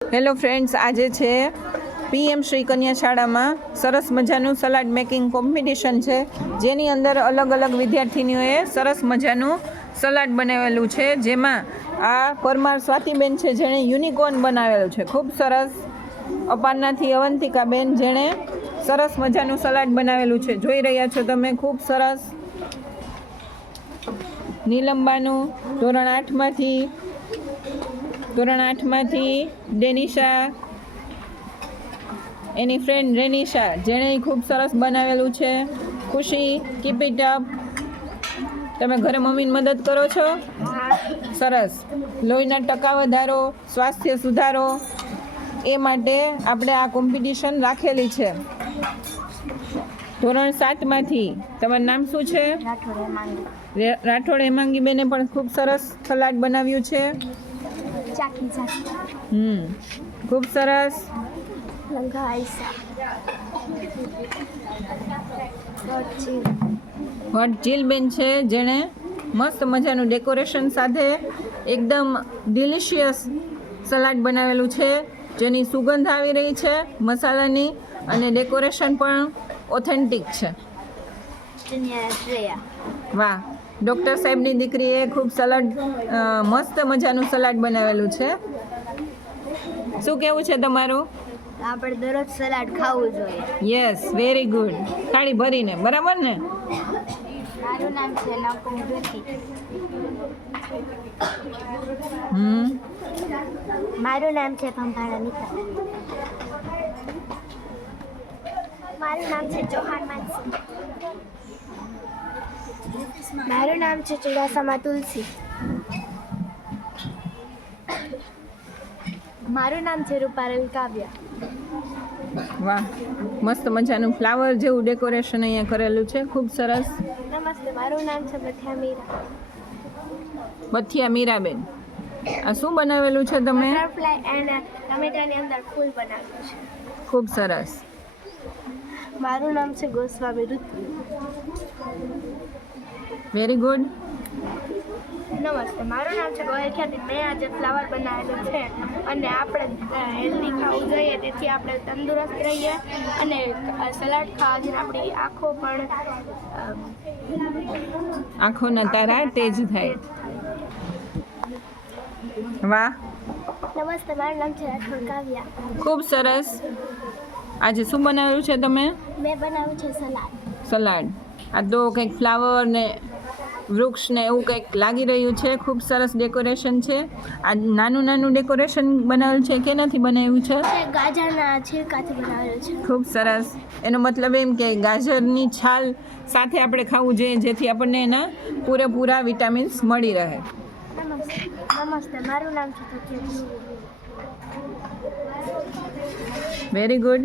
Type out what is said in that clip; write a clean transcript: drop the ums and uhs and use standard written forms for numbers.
Hello friends, આજે છે PM Shri કન્યા શાળામાં સરસ મજાનું સલાડ મેકિંગ કોમ્પિટિશન છે, જેની અંદર અલગ અલગ વિદ્યાર્થીનીઓએ સરસ મજાનું સલાડ બનાવેલું છે. જેમાં આ પરમાર સ્વાતિબેન છે, જેણે યુનિકોર્ન બનાવેલું છે. ખૂબ સરસ. અપારનાથી અવંતિકાબેન, જેણે સરસ મજાનું સલાડ બનાવેલું છે. જોઈ રહ્યા છો તમે, ખૂબ સરસ. નીલંબાનું ધોરણ 8માંથી ડેનિશા, એની ફ્રેન્ડ રેનિશા, જેણે ખૂબ સરસ બનાવેલું છે. ખુશી, કીપ ઇટ અપ. તમે ઘરે મમ્મીની મદદ કરો છો? સરસ. લોહીના ટકા વધારો, સ્વાસ્થ્ય સુધારો, એ માટે આપણે આ કોમ્પિટિશન રાખેલી છે. ધોરણ 7માંથી તમારું નામ શું છે? રાઠોડ હેમાંગી બેને પણ ખૂબ સરસ સલાડ બનાવ્યું છે. ખૂબ સરસ. વટ જીલબેન છે, જેણે મસ્ત મજાનું ડેકોરેશન સાથે એકદમ ડિલિશિયસ સલાડ બનાવેલું છે, જેની સુગંધ આવી રહી છે મસાલાની, અને ડેકોરેશન પણ ઓથેન્ટિક છે. વાહ. ડૉક્ટર સાહેબની દીકરીએ ખૂબ મસ્ત મજાનું સલાડ બનાવેલું છે. શું કહેવું છે તમારું? આપણે દરરોજ સલાડ ખાવું જોઈએ. Yes, very good. થાળી ભરીને, બરાબર ને? મારું નામ છે નકુમ જ્યોતિ. મારું નામ છે ભંભાળા નીતા. મારું નામ છે ચૌહાણ માનસી. મારું નામ છે ચુડાસમા તુલસી. મારું નામ છે રૂપારેલ કાવ્યા. વાહ, મસ્ત મજાનું ફ્લાવર જેવું ડેકોરેશન અહીંયા કરેલું છે. ખૂબ સરસ. નમસ્તે, મારું નામ છે બથિયા મીરા. બથિયા મીરાબેન, આ શું બનાવેલું છે તમે? બટરફ્લાય એન્ડ ટમેટાની અંદર ફૂલ બનાવ્યું છે. ખૂબ સરસ. મારું નામ છે ગોસ્વામી ઋતુ. Very good. નમસ્તે, મારું નામ છે ગોહિલ ખ્યાતિ. મેં આજે ફ્લાવર બનાવેલું છે, અને આપણે હેલ્ધી ખાવું જોઈએ, તેથી આપણે તંદુરસ્ત રહીએ, અને સલાડ ખાવાથી આપણી આંખોના તારા તેજ થાય. વાહ. નમસ્તે, મારું નામ છે રાઠોડ કાવ્યા. ખૂબ સરસ. આજે શું બનાવેલું છે તમે? મેં બનાવ્યું છે સલાડ. આ તો કંઈક ફ્લાવર ને વૃક્ષ ને એવું કંઈક લાગી રહ્યું છે. ખૂબ સરસ ડેકોરેશન છે. આ નાનું ડેકોરેશન બનાવેલું છે કે નથી બનાવ્યું છે? ગાજરના છિલકાથી બનાવેલું છે. ખૂબ સરસ. એનો મતલબ એમ કે ગાજરની છાલ સાથે આપણે ખાવું જોઈએ, જેથી આપણને એના પૂરેપૂરા વિટામિન્સ મળી રહે. નમસ્તે, મારું નામ છે તત્વ. Very good.